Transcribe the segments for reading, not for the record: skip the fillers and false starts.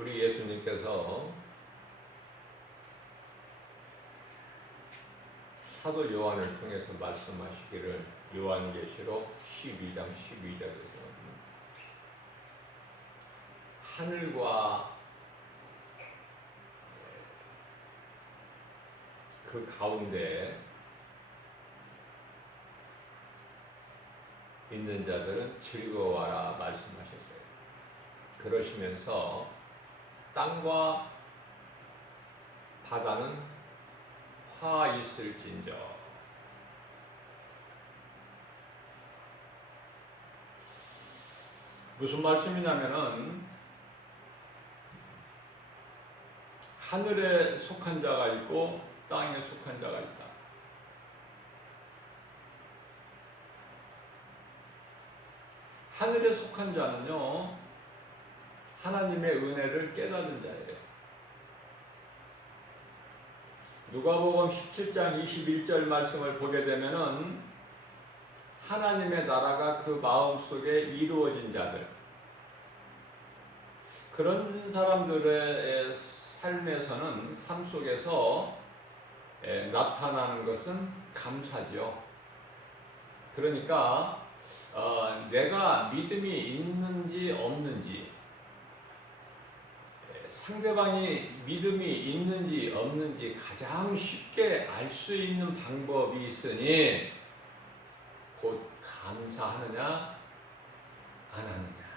우리 예수님께서 사도 요한을 통해서 말씀하시기를 요한계시록 12장 12절에서 하늘과 그 가운데 있는 자들은 즐거워하라 말씀하셨어요. 그러시면서 땅과 바다는 화 있을진저. 무슨 말씀이냐면은 하늘에 속한 자가 있고 땅에 속한 자가 있다. 하늘에 속한 자는요, 하나님의 은혜를 깨닫는 자예요. 누가복음 17장 21절 말씀을 보게 되면은 하나님의 나라가 그 마음속에 이루어진 자들, 그런 사람들의 삶에서는, 삶 속에서 나타나는 것은 감사죠. 그러니까 내가 믿음이 있는지 없는지, 상대방이 믿음이 있는지 없는지 가장 쉽게 알 수 있는 방법이 있으니 곧 감사하느냐 안 하느냐.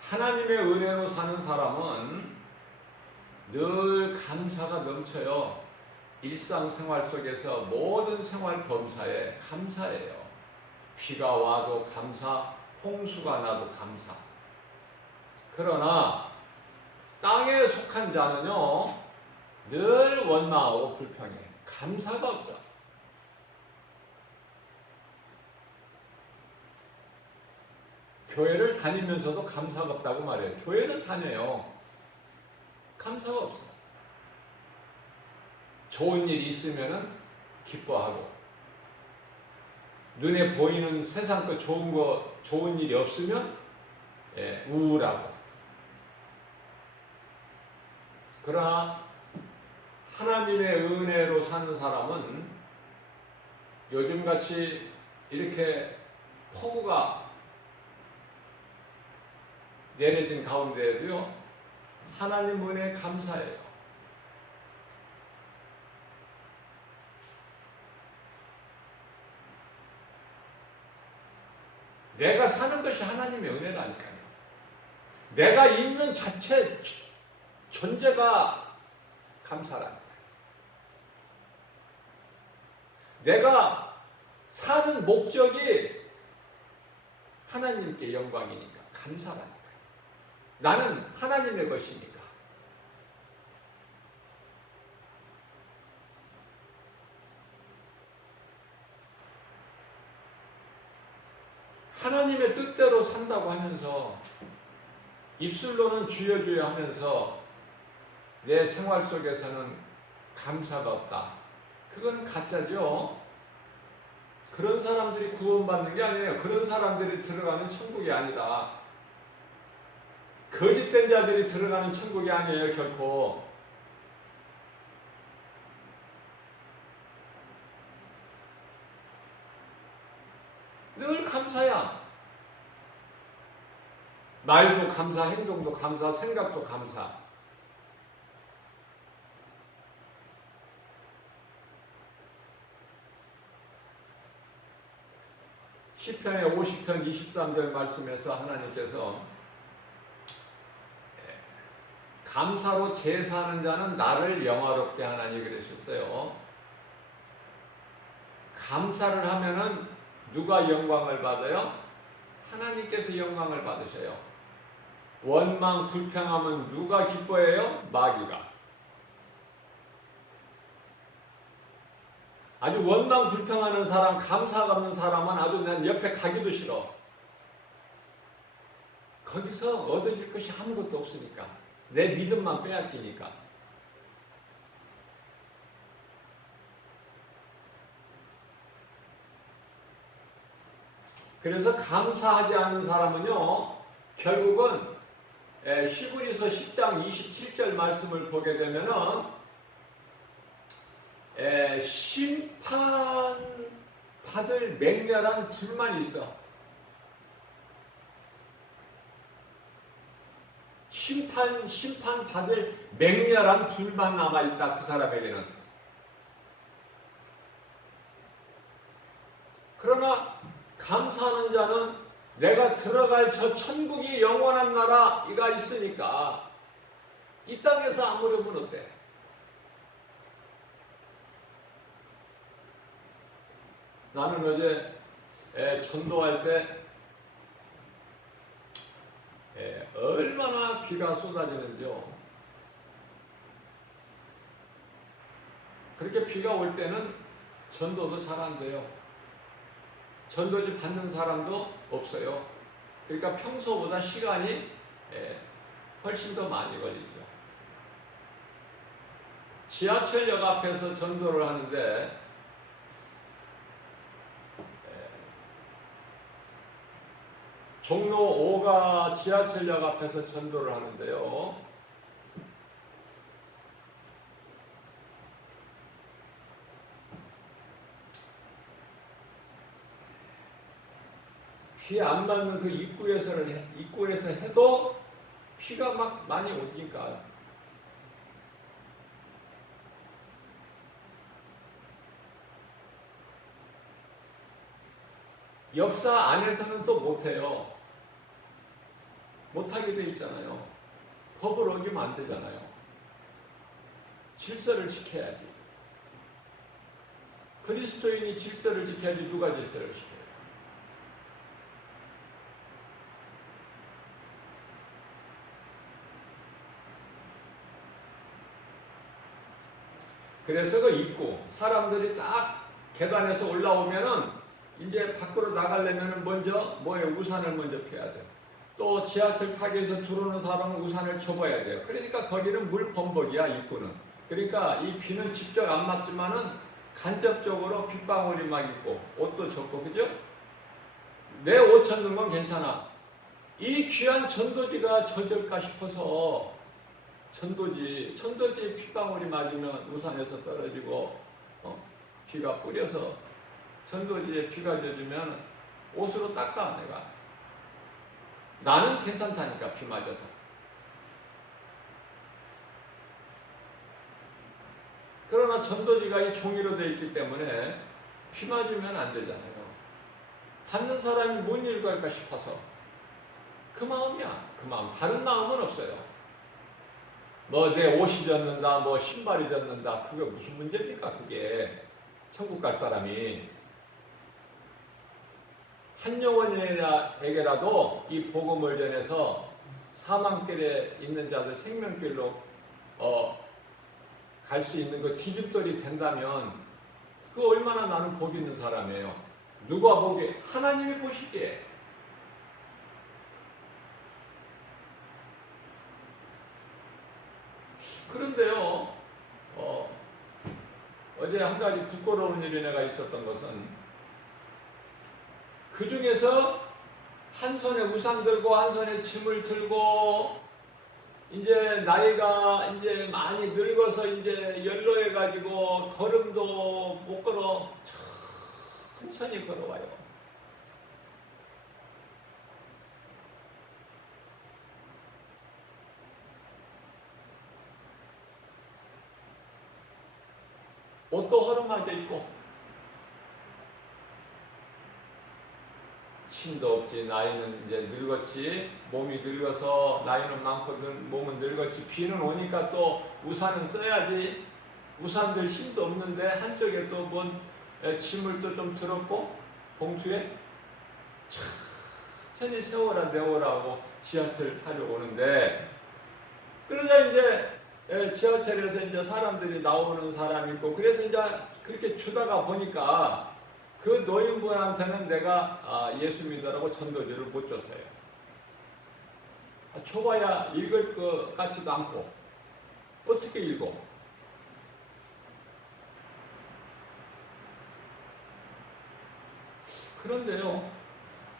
하나님의 은혜로 사는 사람은 늘 감사가 넘쳐요. 일상생활 속에서 모든 생활 범사에 감사해요. 비가 와도 감사, 홍수가 나도 감사. 그러나 땅에 속한 자는요, 늘 원망하고 불평해. 감사가 없어. 교회를 다니면서도 감사가 없다고 말해요. 교회는 다녀요. 감사가 없어. 좋은 일이 있으면 기뻐하고, 눈에 보이는 세상 것 좋은 일이 없으면 우울하고. 그러나 하나님의 은혜로 사는 사람은 요즘같이 이렇게 폭우가 내려진 가운데에도요, 하나님 은혜에 감사해요. 내가 사는 것이 하나님의 은혜라니까요. 내가 있는 자체 존재가 감사라니까요. 내가 사는 목적이 하나님께 영광이니까 감사라니까요. 나는 하나님의 것이니까. 하나님의 뜻대로 산다고 하면서 입술로는 주여 주여 하면서 내 생활 속에서는 감사가 없다. 그건 가짜죠. 그런 사람들이 구원받는 게 아니에요. 그런 사람들이 들어가는 천국이 아니다. 거짓된 자들이 들어가는 천국이 아니에요, 결코. 늘 감사야. 말도 감사, 행동도 감사, 생각도 감사. 시편의 50편 23절 말씀에서 하나님께서 감사로 제사하는 자는 나를 영화롭게 하나니 그러셨어요. 감사를 하면은 누가 영광을 받아요? 하나님께서 영광을 받으셔요. 원망, 불평하면 누가 기뻐해요? 마귀가. 아주 원망, 불평하는 사람, 감사가 없는 사람은 아주 난 옆에 가기도 싫어. 거기서 얻어질 것이 아무것도 없으니까. 내 믿음만 빼앗기니까. 그래서 감사하지 않는 사람은요, 결국은 히브리서 10장 27절 말씀을 보게 되면은 심판 받을 맹렬한 불만이 있어. 심판 받을 맹렬한 불만 남아 있다. 그 사람에게는. 그러나 감사하는 자는 내가 들어갈 저 천국이 영원한 나라가 있으니까 이 땅에서 아무려면 어때? 나는 어제 전도할 때 얼마나 비가 쏟아지는지요. 그렇게 비가 올 때는 전도도 잘 안 돼요. 전도지 받는 사람도 없어요. 그러니까 평소보다 시간이 훨씬 더 많이 걸리죠. 지하철역 앞에서 전도를 하는데 종로 5가 지하철역 앞에서 전도를 하는데요. 비 안 맞는 그 입구에서 해도 비가 막 많이 오니까 역사 안에서는 또 못해요. 못하게 돼 있잖아요. 법을 어기면 안 되잖아요. 질서를 지켜야지. 그리스도인이 질서를 지켜야지 누가 질서를 지켜요? 그래서 그 입구, 사람들이 딱 계단에서 올라오면은 이제 밖으로 나가려면은 먼저 우산을 먼저 펴야 돼요. 또 지하철 타기 위해서 들어오는 사람은 우산을 접어야 돼요. 그러니까 거기는 물 범벅이야, 입구는. 그러니까 이 비는 직접 안 맞지만은 간접적으로 빗방울이 막 있고 옷도 젖고, 그죠? 내 옷 젖는 건 괜찮아. 이 귀한 전도지가 젖을까 싶어서 천도지 빗방울이 맞으면 우산에서 떨어지고 비가 뿌려서 천도지에 비가 젖으면 옷으로 닦아. 내가 나는 괜찮다니까 비 맞아도. 그러나 전도지가 이 종이로 되어 있기 때문에 비 맞으면 안 되잖아요. 받는 사람이 뭔 일고 할까 싶어서 그 마음이야. 그 마음. 다른 마음은 없어요. 내 옷이 젖는다, 신발이 젖는다, 그게 무슨 문제입니까? 그게 천국 갈 사람이 한 영혼에게라도 이 복음을 전해서 사망길에 있는 자들 생명길로 갈 수 있는 그 디딤돌이 된다면 그 얼마나 나는 복 있는 사람이에요. 누가 보기에? 하나님이 보시기에. 그런데요, 어제 한 가지 부끄러운 일이 내가 있었던 것은 그 중에서 한 손에 우산 들고 한 손에 짐을 들고 이제 나이가 이제 많이 늙어서 이제 연로해 가지고 걸음도 못 걸어 천천히 걸어와요. 옷도 허름하게 입고 힘도 없지. 나이는 이제 늙었지. 몸이 늙어서 나이는 많고 몸은 늙었지. 비는 오니까 또 우산은 써야지. 우산 들 힘도 없는데 한쪽에 또 짐을 또 좀 들었고 봉투에 천천히 세워라 내오라고 지하철 타려 오는데, 그러자 이제 지하철에서 이제 사람들이 나오는 사람이 있고, 그래서 이제 그렇게 주다가 보니까 그 노인분한테는 내가 예수 믿으라고 전도지를 못 줬어요. 줘봐야 읽을 것 같지도 않고 어떻게 읽어? 그런데요,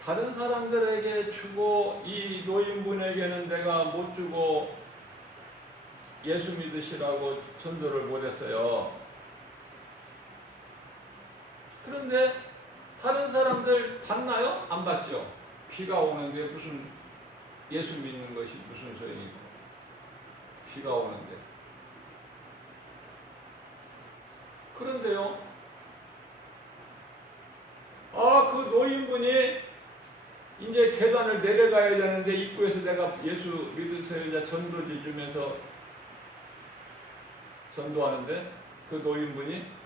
다른 사람들에게 주고 이 노인분에게는 내가 못 주고 예수 믿으시라고 전도를 못했어요. 그런데 다른 사람들 받나요? 안 받죠. 비가 오는데 무슨 예수 믿는 것이 무슨 소용이고, 비가 오는데. 그런데요, 그 노인분이 이제 계단을 내려가야 되는데 입구에서 내가 예수 믿으세요 전도지 주면서 전도하는데 그 노인분이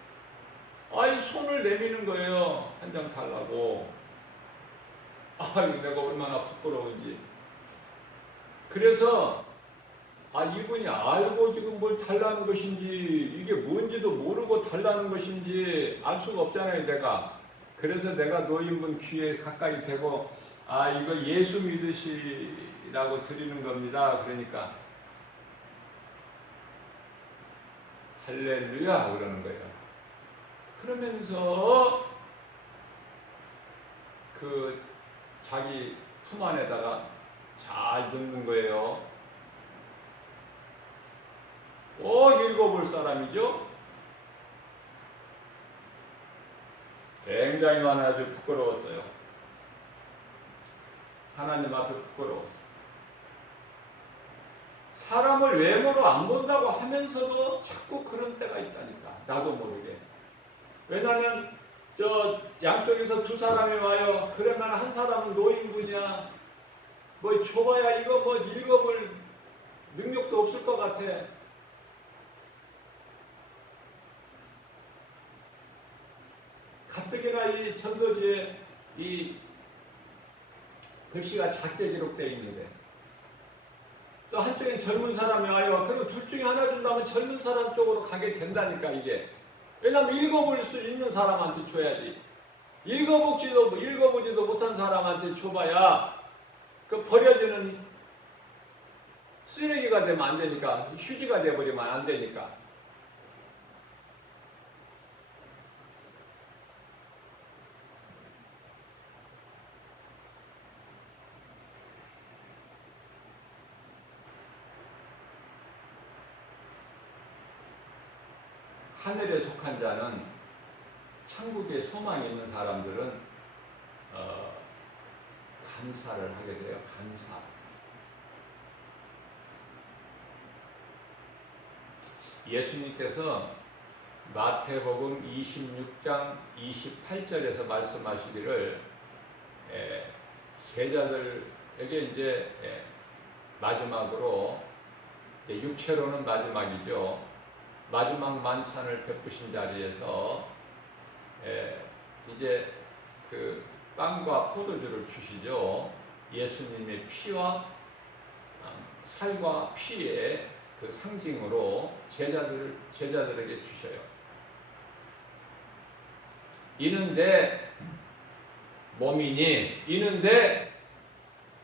손을 내미는 거예요. 한 장 달라고. 이거 내가 얼마나 부끄러운지. 그래서 이분이 알고 지금 뭘 달라는 것인지 이게 뭔지도 모르고 달라는 것인지 알 수가 없잖아요, 내가. 그래서 내가 노인분 귀에 가까이 대고 이거 예수 믿으시라고 드리는 겁니다. 그러니까 할렐루야 그러는 거예요. 그러면서 그 자기 품 안에다가 잘 넣는 거예요. 꼭 읽어볼 사람이죠. 굉장히 많이 아주 부끄러웠어요. 하나님 앞에 부끄러웠어요. 사람을 외모로 안 본다고 하면서도 자꾸 그런 때가 있다니까. 나도 모르게. 왜냐하면 양쪽에서 두 사람이 와요. 그러면 한 사람은 노인분이야. 뭐 줘봐야 이거 뭐 읽어볼 능력도 없을 것 같아. 가뜩이나 이 전도지에 이 글씨가 작게 기록되어 있는데 또 한쪽엔 젊은 사람이 와요. 그럼 둘 중에 하나 준다면 젊은 사람 쪽으로 가게 된다니까 이게. 왜냐하면 읽어볼 수 있는 사람한테 줘야지. 읽어보지도 못한 사람한테 줘봐야 그 버려지는 쓰레기가 되면 안 되니까, 휴지가 되어버리면 안 되니까. 하늘에 속한 자는 천국에 소망이 있는 사람들은 감사를 하게 돼요. 감사. 예수님께서 마태복음 26장 28절에서 말씀하시기를 제자들에게 이제 마지막으로 육체로는 마지막이죠. 마지막 만찬을 베푸신 자리에서 이제 그 빵과 포도주를 주시죠. 예수님의 피와 살과 피의 그 상징으로 제자들에게 주셔요. 이는데 몸이니 이는데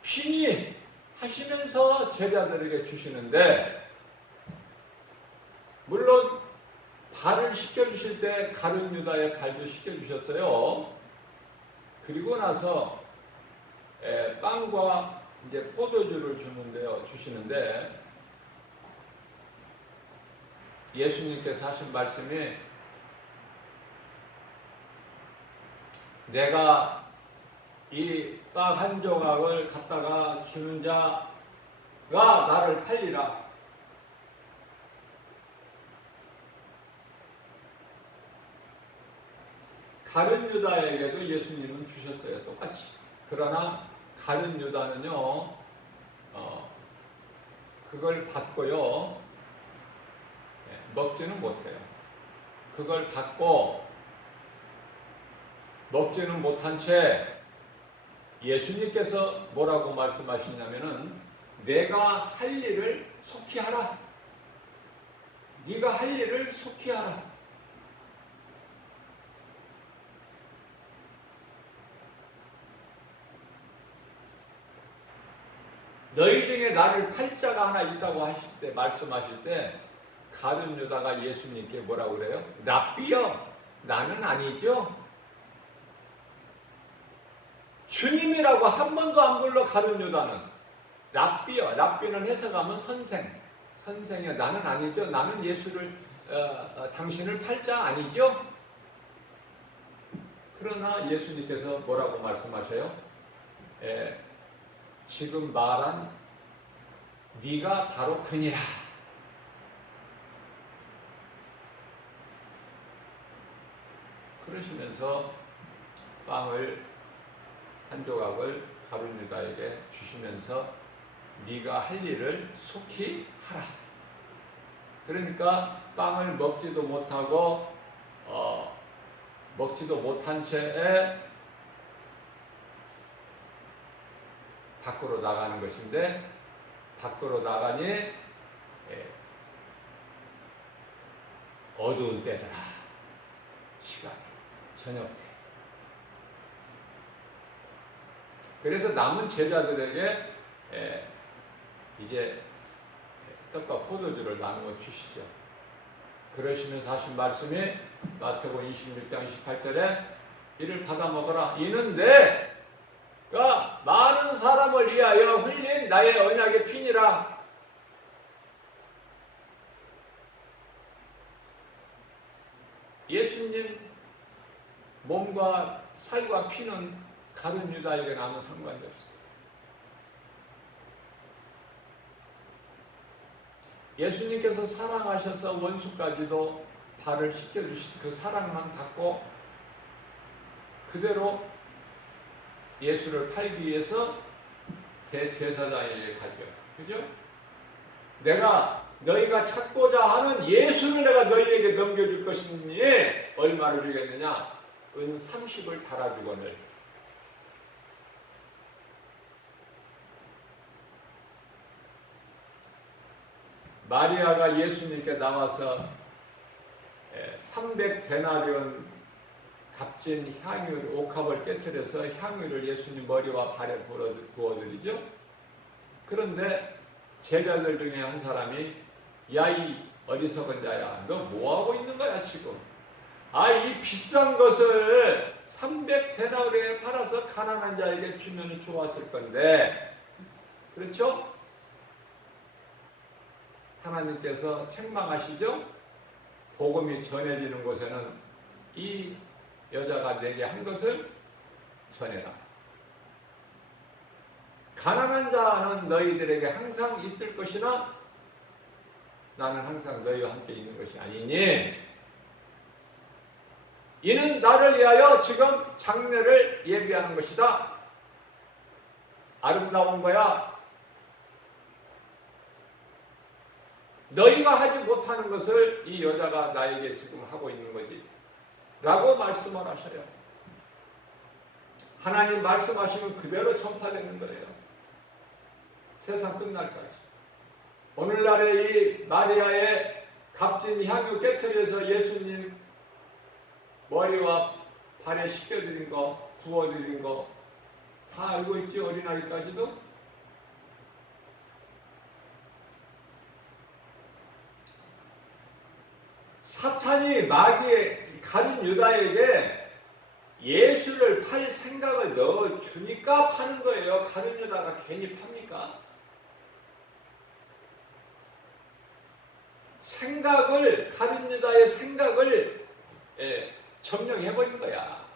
피니 하시면서 제자들에게 주시는데, 물론 발을 씻겨주실 때 가룟 유다의 발도 씻겨주셨어요. 그리고 나서 빵과 이제 포도주를 주시는데 예수님께서 하신 말씀이 내가 이 빵 한 조각을 갖다가 주는 자가 나를 팔리라. 가룟 유다에게도 예수님은 주셨어요. 똑같이. 그러나 가룟 유다는요, 그걸 받고요, 먹지는 못해요. 그걸 받고 먹지는 못한 채 예수님께서 뭐라고 말씀하시냐면은 내가 할 일을 속히 하라. 네가 할 일을 속히 하라. 너희 중에 나를 팔 자가 하나 있다고 하실 때, 말씀하실 때 가룟 유다가 예수님께 뭐라고 그래요? 랍비요, 나는 아니죠. 주님이라고 한 번도 안 불러 가룟 유다는. 랍비요. 랍비는 해석하면 선생이요. 나는 아니죠. 나는 예수를 당신을 팔자 아니죠. 그러나 예수님께서 뭐라고 말씀하셔요? 지금 말한 네가 바로 그니라. 그러시면서 빵을 한 조각을 가룟 유다에게 주시면서 네가 할 일을 속히 하라. 그러니까 빵을 먹지도 못하고 먹지도 못한 채에 밖으로 나가는 것인데, 밖으로 나가니 어두운 때더라. 시간 저녁 때. 그래서 남은 제자들에게 이제 떡과 포도주를 나누어 주시죠. 그러시면서 하신 말씀이 마태복음 26장 28절에 이를 받아 먹어라. 이는 내가 많은 사람을 위하여 흘린 나의 언약의 피니라. 예수님 몸과 살과 피는 가룟 유다에게 아무 상관이 없어요. 예수님께서 사랑하셔서 원수까지도 발을 씻겨주신 그 사랑만 받고 그대로 예수를 팔기 위해서 대제사장에게 가죠. 그죠? 내가 너희가 찾고자 하는 예수를 내가 너희에게 넘겨줄 것이니 얼마를 주겠느냐? 은 30을 달아주거늘. 마리아가 예수님께 나와서 300데나리온 값진 향유 옥합을 깨뜨려서 향유를 예수님 머리와 발에 부어드리죠. 그런데 제자들 중에 한 사람이 야, 이 어리석은 자야, 너 뭐하고 있는 거야 지금? 이 비싼 것을 300데나리온에 팔아서 가난한 자에게 주면 좋았을 건데, 그렇죠? 하나님께서 책망하시죠? 복음이 전해지는 곳에는 이 여자가 내게 한 것을 전해라. 가난한 자는 너희들에게 항상 있을 것이나 나는 항상 너희와 함께 있는 것이 아니니 이는 나를 위하여 지금 장례를 예비하는 것이다. 아름다운 거야. 너희가 하지 못하는 것을 이 여자가 나에게 지금 하고 있는 거지 라고 말씀을 하셔요. 하나님 말씀하시면 그대로 전파되는 거예요. 세상 끝날까지. 오늘날의 이 마리아의 값진 향유 깨트려서 예수님 머리와 발에 씻겨드린 거, 부어드린 거 다 알고 있지, 어린아이까지도? 사탄이 마귀의 가룟 유다에게 예수를 팔 생각을 넣어주니까 파는 거예요. 가룟 유다가 괜히 팝니까? 가룟 유다의 생각을 점령해버린 거야.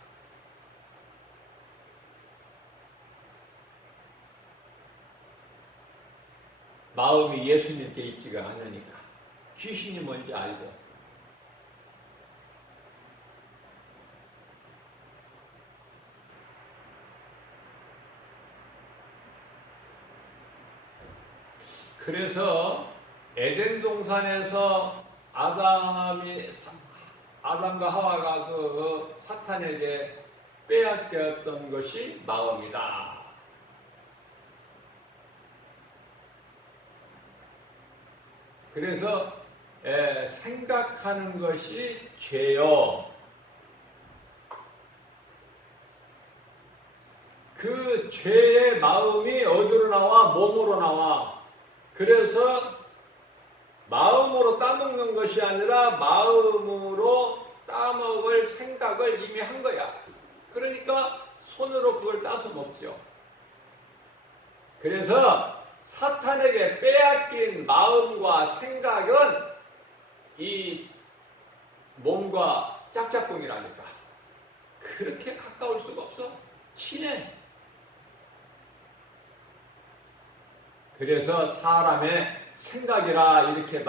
마음이 예수님께 있지가 않으니까. 귀신이 뭔지 알고. 그래서 에덴 동산에서 아담과 하와가 그 사탄에게 빼앗겼던 것이 마음이다. 그래서 생각하는 것이 죄요. 그 죄의 마음이 어디로 나와? 몸으로 나와. 그래서 마음으로 따먹는 것이 아니라 마음으로 따먹을 생각을 이미 한 거야. 그러니까 손으로 그걸 따서 먹죠. 그래서 사탄에게 빼앗긴 마음과 생각은 이 몸과 짝짝꿍이라니까. 그렇게 가까울 수가 없어. 친해. 그래서 사람의 생각이라 이렇게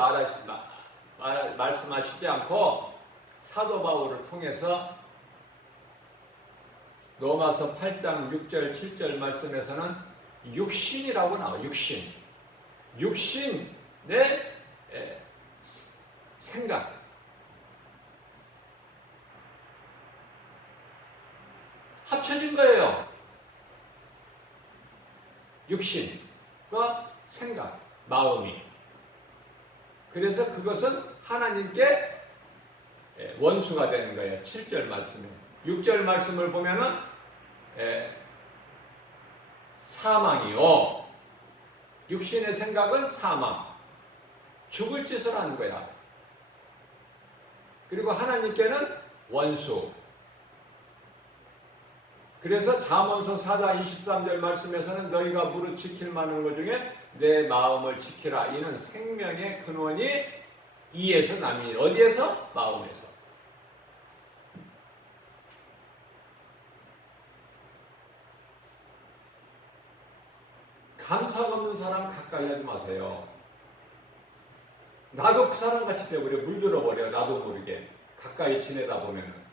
말씀하시지 않고 사도 바울을 통해서 로마서 8장 6절 7절 말씀에서는 육신이라고 나와. 육신의 생각. 합쳐진 거예요. 육신과 생각, 마음이. 그래서 그것은 하나님께 원수가 되는 거예요. 7절 말씀에. 6절 말씀을 보면은 사망이요. 육신의 생각은 사망. 죽을 짓을 하는 거야. 그리고 하나님께는 원수. 그래서 잠언서 4장 23절 말씀에서는 너희가 무릇 지킬 만한 것 중에 내 마음을 지키라. 이는 생명의 근원이 이에서 남이. 어디에서? 마음에서. 감사가 없는 사람 가까이 하지 마세요. 나도 그 사람 같이 돼버려. 물들어버려. 나도 모르게. 가까이 지내다 보면.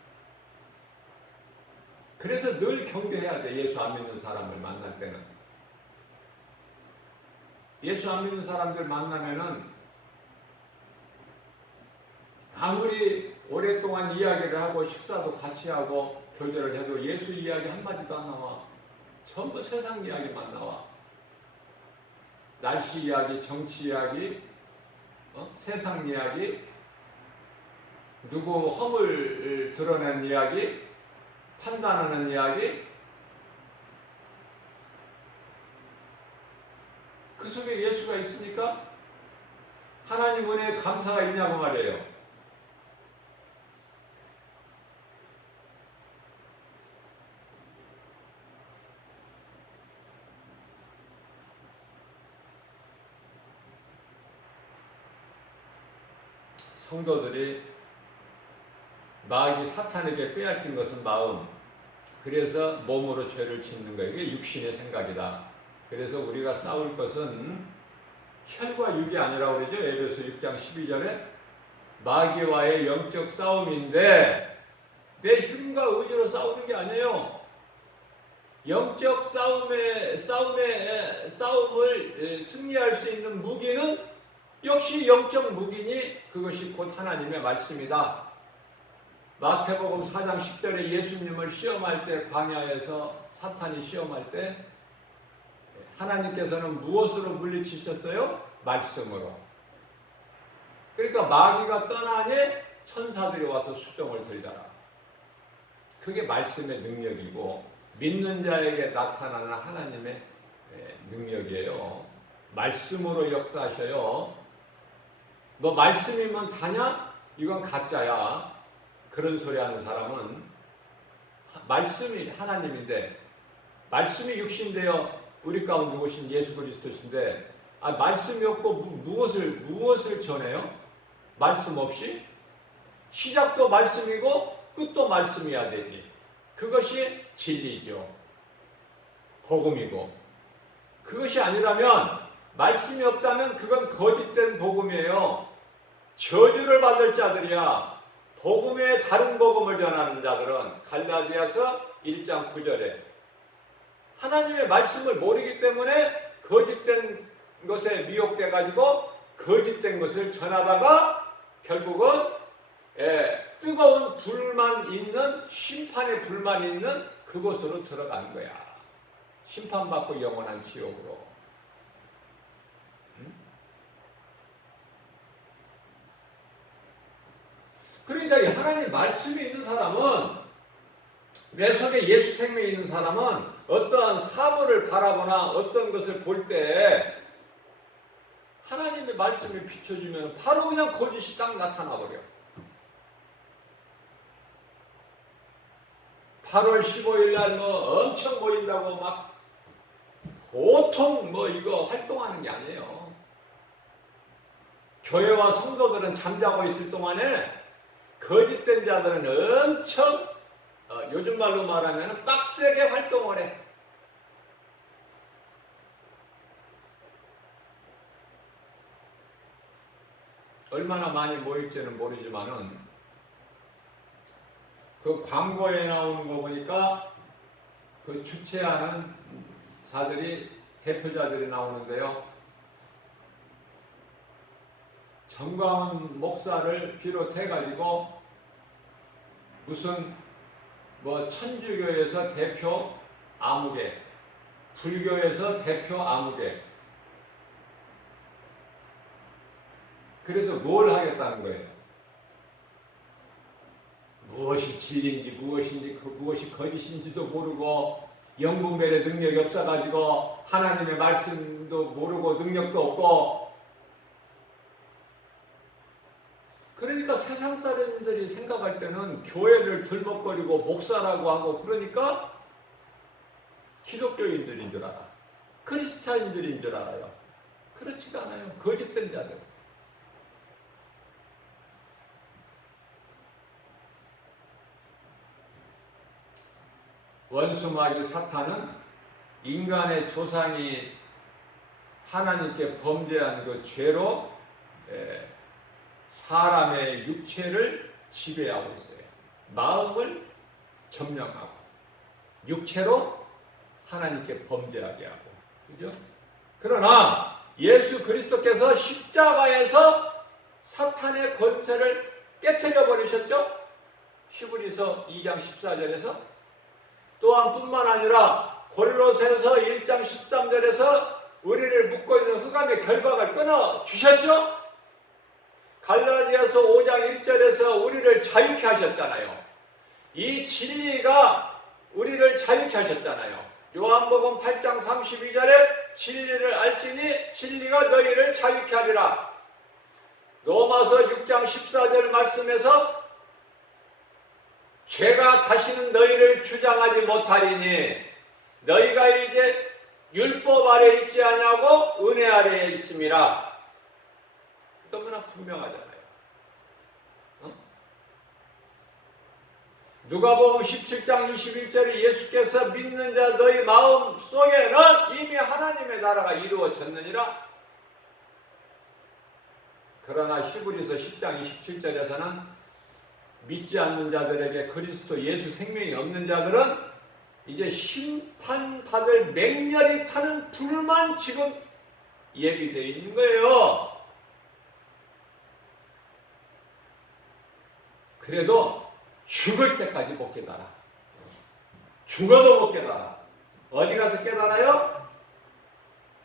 그래서 늘 경계해야 돼. 예수 안 믿는 사람을 만날 때는. 예수 안 믿는 사람들 만나면은 아무리 오랫동안 이야기를 하고 식사도 같이 하고 교제를 해도 예수 이야기 한마디도 안 나와. 전부 세상 이야기만 나와. 날씨 이야기, 정치 이야기, 세상 이야기, 누구 허물 드러낸 이야기, 판단하는 이야기. 그 속에 예수가 있으니까 하나님 은혜에 감사가 있냐고 말이에요. 성도들이 마귀 사탄에게 빼앗긴 것은 마음. 그래서 몸으로 죄를 짓는 거예요. 이게 육신의 생각이다. 그래서 우리가 싸울 것은 혈과 육이 아니라 그러죠. 에베소 6장 12절에 마귀와의 영적 싸움인데 내 힘과 의지로 싸우는 게 아니에요. 영적 싸움을 승리할 수 있는 무기는 역시 영적 무기니 그것이 곧 하나님의 말씀이다. 마태복음 4장 10절에 예수님을 시험할 때 광야에서 사탄이 시험할 때 하나님께서는 무엇으로 물리치셨어요? 말씀으로. 그러니까 마귀가 떠나니 천사들이 와서 수종을 들더라. 그게 말씀의 능력이고 믿는 자에게 나타나는 하나님의 능력이에요. 말씀으로 역사하셔요. 너 말씀이면 다냐? 이건 가짜야. 그런 소리 하는 사람은 말씀이 하나님인데 말씀이 육신되어 우리 가운데 오신 예수 그리스도신데 말씀이 없고 무엇을 전해요? 말씀 없이? 시작도 말씀이고 끝도 말씀이어야 되지. 그것이 진리죠. 복음이고. 그것이 아니라면 말씀이 없다면 그건 거짓된 복음이에요. 저주를 받을 자들이야. 복음의 다른 복음을 전하는 자들은 갈라디아서 1장 9절에 하나님의 말씀을 모르기 때문에 거짓된 것에 미혹돼 가지고 거짓된 것을 전하다가 결국은 뜨거운 불만 있는 심판의 불만 있는 그곳으로 들어간 거야. 심판받고 영원한 지옥으로. 그러니까 하나님 말씀이 있는 사람은 내 속에 예수 생명이 있는 사람은 어떠한 사물을 바라보나 어떤 것을 볼 때 하나님의 말씀이 비춰주면 바로 그냥 거짓이 딱 나타나 버려. 8월 15일 날 뭐 엄청 모인다고 막 보통 뭐 이거 활동하는 게 아니에요. 교회와 성도들은 잠자고 있을 동안에 거짓된 자들은 엄청 요즘 말로 말하면 빡세게 활동을 해. 얼마나 많이 모일지는 모르지만은 그 광고에 나오는 거 보니까 그 주최하는 자들이 대표자들이 나오는데요. 정광훈 목사를 비롯해 가지고 무슨 뭐 천주교에서 대표 아무개, 불교에서 대표 아무개. 그래서 뭘 하겠다는 거예요? 무엇이 진리인지 무엇이 거짓인지도 모르고 영분별의 능력이 없어가지고 하나님의 말씀도 모르고 능력도 없고, 그러니까 세상 사람들이 생각할 때는 교회를 들먹거리고 목사라고 하고 그러니까 기독교인들인 줄 알아. 크리스찬인들인 줄 알아요. 그렇지가 않아요. 거짓된 자들. 원수마귀 사탄은 인간의 조상이 하나님께 범죄한 그 죄로 사람의 육체를 지배하고 있어요. 마음을 점령하고 육체로 하나님께 범죄하게 하고, 그죠? 그러나 예수 그리스도께서 십자가에서 사탄의 권세를 깨트려 버리셨죠? 히브리서 2장 14절에서. 또한 뿐만 아니라 골로새서 1장 13절에서 우리를 묶고 있는 흑암의 결박을 끊어 주셨죠? 갈라디아서 5장 1절에서 우리를 자유케 하셨잖아요. 이 진리가 우리를 자유케 하셨잖아요. 요한복음 8장 32절에 진리를 알지니 진리가 너희를 자유케 하리라. 로마서 6장 14절 말씀에서 죄가 다시는 너희를 주장하지 못하리니 너희가 이제 율법 아래에 있지 아니하고 은혜 아래에 있음이라. 너무나 분명하잖아요. 누가복음 17장 21절에 예수께서 믿는 자 너희 마음 속에는 이미 하나님의 나라가 이루어졌느니라. 그러나 히브리서 10장 27절에서는 믿지 않는 자들에게 그리스도 예수 생명이 없는 자들은 이제 심판받을 맹렬히 타는 불만 지금 예비되어 있는 거예요. 그래도 죽을 때까지 못 깨달아. 죽어도 못 깨달아. 어디 가서 깨달아요?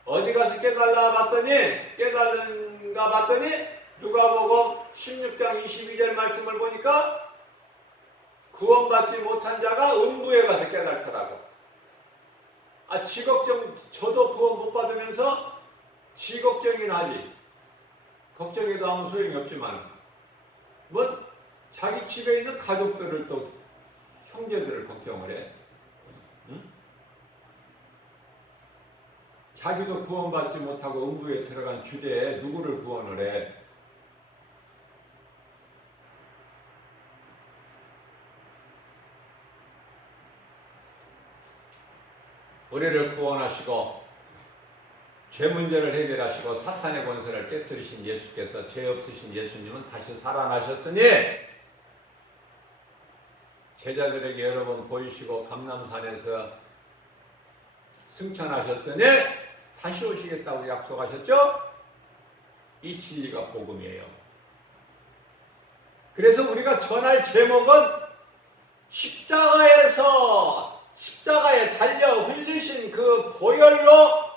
어디 가서 깨달은가 봤더니 누가복음 16장 22절 말씀을 보니까 구원받지 못한 자가 음부에 가서 깨달더라고. 지걱정, 저도 구원 못 받으면서 지걱정이나 하지. 걱정해도 아무 소용이 없지만, 뭐, 자기 집에 있는 가족들을 또, 형제들을 걱정을 해. 응? 자기도 구원받지 못하고 음부에 들어간 주제에 누구를 구원을 해? 우리를 구원하시고 죄 문제를 해결하시고 사탄의 권세를 깨뜨리신 예수께서, 죄 없으신 예수님은 다시 살아나셨으니 제자들에게 여러 번 보이시고 감람산에서 승천하셨으니 다시 오시겠다고 약속하셨죠? 이 진리가 복음이에요. 그래서 우리가 전할 제목은 십자가에 달려 흘리신 그 보혈로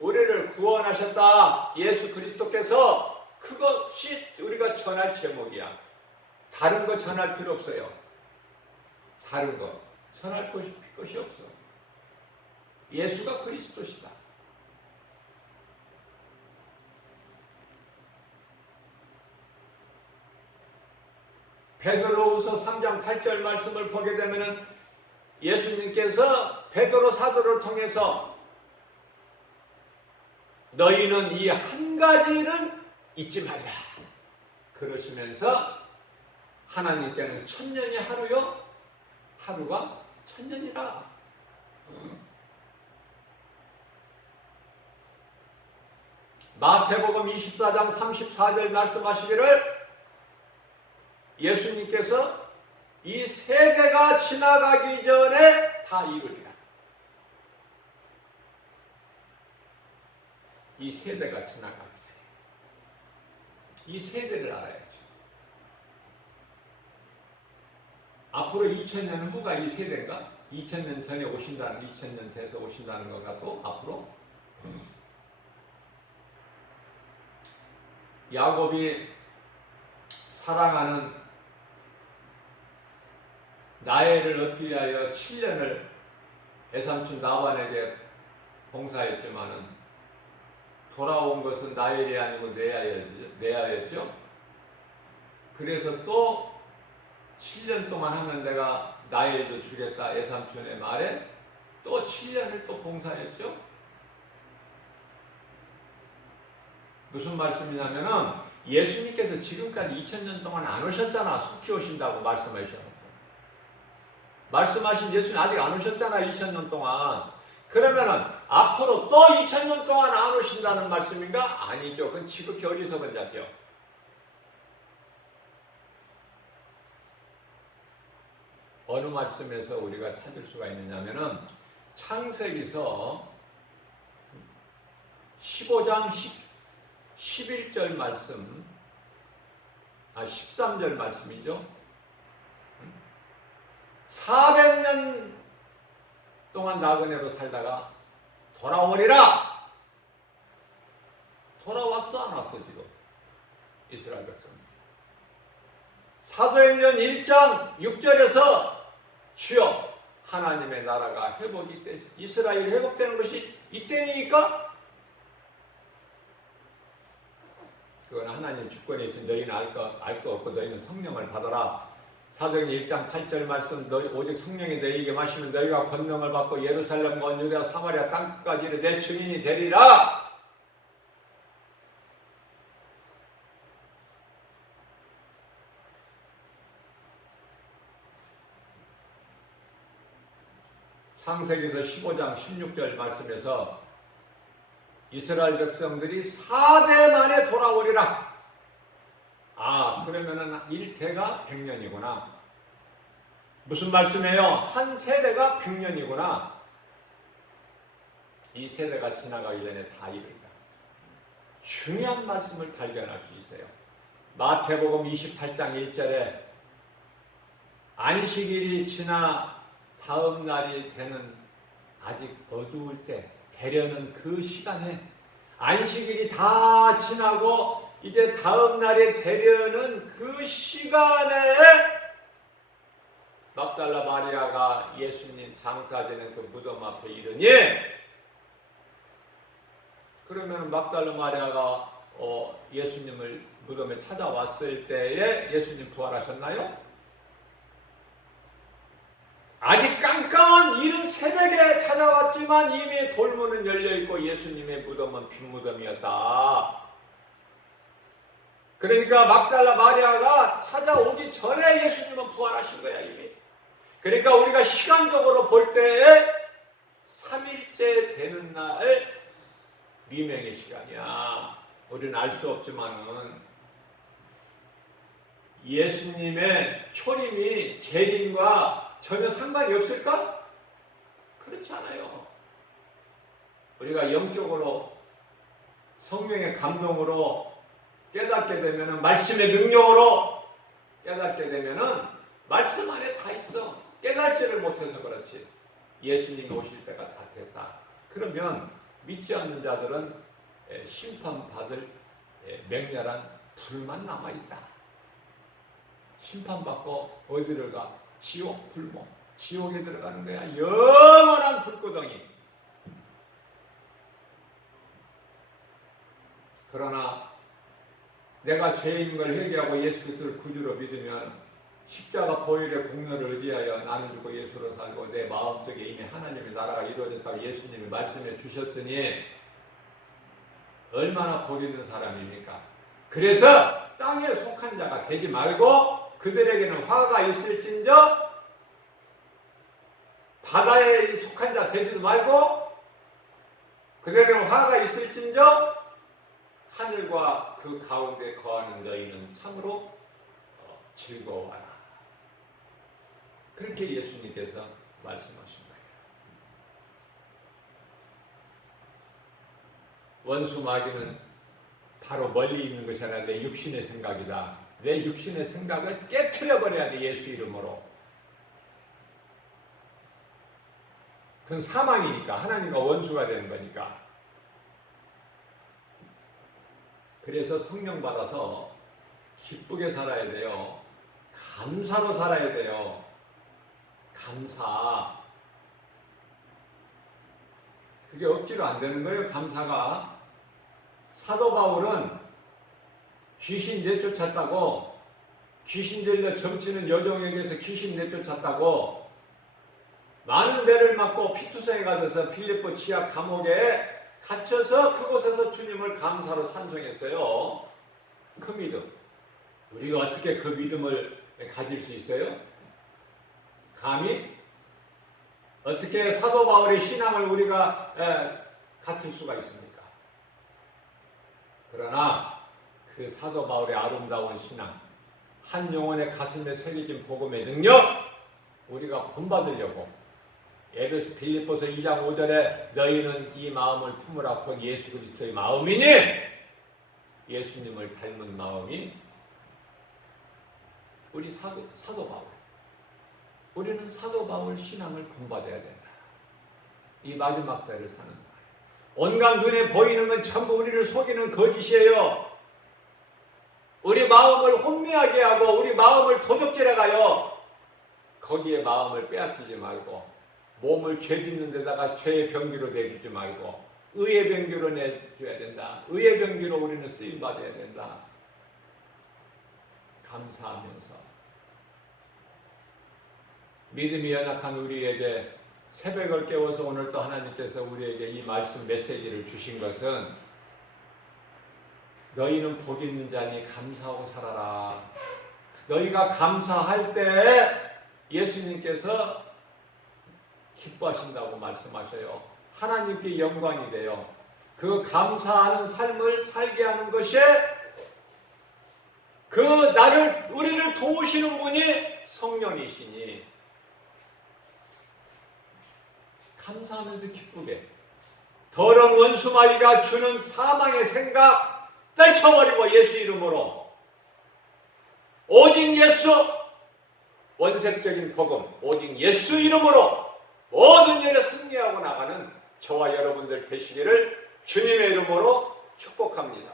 우리를 구원하셨다. 예수 그리스도께서, 그것이 우리가 전할 제목이야. 다른 거 전할 필요 없어요. 다른 거 전할 것이 없어. 예수가 그리스도시다. 베드로후서 3장 8절 말씀을 보게 되면은 예수님께서 베드로 사도를 통해서 너희는 이 한 가지는 잊지 말라 그러시면서 하나님께는 천년이 하루요 하루가 천년이라. 마태복음 24장 34절 말씀하시기를 예수님께서 이 세대가 지나가기 전에 다 이루리라. 이 세대가 지나가기 전에. 이 세대를 알아야죠. 앞으로 2000년 후가 이 세대인가? 2000년 전에 오신다는, 2000년 돼서 오신다는 거가 또 앞으로 야곱이 사랑하는 라헬을 얻기 위하여 7년을 외삼촌 라반에게 봉사했지만은 돌아온 것은 라헬이 아니고 레아였죠. 그래서 또 7년 동안 하면 내가 라헬도 주겠다 외삼촌의 말에 또 7년을 또 봉사했죠. 무슨 말씀이냐면은 예수님께서 지금까지 2000년 동안 안 오셨잖아. 속히 오신다고 말씀하셨잖아요. 말씀하신 예수님 아직 안 오셨잖아. 2000년 동안. 그러면은 앞으로 또 2000년 동안 안 오신다는 말씀인가? 아니죠. 그건 지극히 어리석은 자죠. 어느 말씀에서 우리가 찾을 수가 있느냐면은 창세기서 15장 11절 말씀, 13절 말씀이죠. 400년 동안 나그네로 살다가 돌아오리라. 돌아왔어 안 왔어 지금 이스라엘 백성. 사도행전 1장 6절에서 주여 하나님의 나라가 회복이 때 이스라엘이 회복되는 것이 이때니까 그건 하나님 주권에 있으니 너희는 알 거 없고 너희는 성령을 받아라. 사도행전 1장 8절 말씀 너희 오직 성령이 너희에게 마시면 너희가 권능을 받고 예루살렘과 온 유대와 사마리아 땅끝까지 내 증인이 되리라. 창세기서 15장 16절 말씀에서 이스라엘 백성들이 4대 만에 돌아오리라. 아, 그러면은 1대가 100년이구나. 무슨 말씀이에요? 한 세대가 100년이구나. 이 세대가 지나가기 전에 다 이루리라. 중요한 말씀을 발견할 수 있어요. 마태복음 28장 1절에 안식일이 지나 다음 날이 되는 아직 어두울 때 되려는 그 시간에 안식일이 다 지나고 이제 다음 날에 되려는 그 시간에 막달라 마리아가 예수님 장사되는 그 무덤 앞에 이르니 그러면 막달라 마리아가 예수님을 무덤에 찾아왔을 때에 예수님 부활하셨나요? 아직 깜깜한 이른 새벽에 찾아왔지만 이미 돌문은 열려있고 예수님의 무덤은 빈 무덤이었다. 그러니까 막달라 마리아가 찾아오기 전에 예수님은 부활하신 거야 이미. 그러니까 우리가 시간적으로 볼 때에 3일째 되는 날 미명의 시간이야. 우리는 알 수 없지만은 예수님의 초림이 재림과 전혀 상관이 없을까? 그렇지 않아요. 우리가 영적으로 성령의 감동으로 깨닫게 되면은 말씀의 능력으로 깨닫게 되면은 말씀 안에 다 있어. 깨닫지를 못해서 그렇지. 예수님이 오실 때가 다 됐다. 그러면 믿지 않는 자들은 심판받을 맹렬한 불만 남아있다. 심판받고 어디를 가? 지옥, 불목. 지옥에 들어가는 거야. 영원한 불구덩이. 그러나 내가 죄인 걸 회개하고 예수 그리스도를 구주로 믿으면 십자가 보혈의 공로를 의지하여 나는 죽고 예수로 살고 내 마음속에 이미 하나님의 나라가 이루어졌다고 예수님이 말씀해 주셨으니 얼마나 복 있는 사람입니까? 그래서 땅에 속한 자가 되지 말고 그들에게는 화가 있을진저 바다에 속한 자 되지도 말고 그들에게는 화가 있을진저 하늘과 그 가운데 거하는 너희는 참으로 즐거워하라. 그렇게 예수님께서 말씀하신 거예요. 원수 마귀는 바로 멀리 있는 것이 아니라 내 육신의 생각이다. 내 육신의 생각을 깨트려 버려야 돼. 예수 이름으로. 그건 사망이니까 하나님과 원수가 되는 거니까. 그래서 성령 받아서 기쁘게 살아야 돼요. 감사로 살아야 돼요. 감사. 그게 억지로 안 되는 거예요. 감사가. 사도 바울은 귀신 내쫓았다고, 귀신 들려 점치는 여종에게서 귀신 내쫓았다고 많은 배를 맞고 피투성에 가서 빌립보 지하 감옥에 갇혀서 그곳에서 주님을 감사로 찬송했어요. 그 믿음. 우리가 어떻게 그 믿음을 가질 수 있어요? 감히? 어떻게 사도 바울의 신앙을 우리가 갖출 수가 있습니까? 그러나 그 사도 바울의 아름다운 신앙, 한 영혼의 가슴에 새겨진 복음의 능력, 우리가 본받으려고 에베소 빌립보서 2장 5절에 너희는 이 마음을 품으라 곧 예수 그리스도의 마음이니 예수님을 닮은 마음이 우리 사도 바울. 우리는 사도 바울 신앙을 본받아야 된다. 이 마지막 때를 사는 거예요. 온갖 눈에 보이는 건 전부 우리를 속이는 거짓이에요. 우리 마음을 혼미하게 하고 우리 마음을 도적질해가요. 거기에 마음을 빼앗기지 말고 몸을 죄 짓는 데다가 죄의 병기로 내주지 말고 의의 병기로 내줘야 된다. 의의 병기로 우리는 쓰임받아야 된다. 감사하면서 믿음이 연약한 우리에게 새벽을 깨워서 오늘 또 하나님께서 우리에게 이 말씀 메시지를 주신 것은 너희는 복 있는 자니 감사하고 살아라. 너희가 감사할 때 예수님께서 기뻐하신다고 말씀하셔요. 하나님께 영광이 돼요. 그 감사하는 삶을 살게 하는 것이 그 우리를 도우시는 분이 성령이시니 감사하면서 기쁘게 더러운 원수마귀가 주는 사망의 생각 떨쳐버리고 예수 이름으로 오직 예수 원색적인 복음 오직 예수 이름으로 모든 일에 승리하고 나가는 저와 여러분들 되시기를 주님의 이름으로 축복합니다.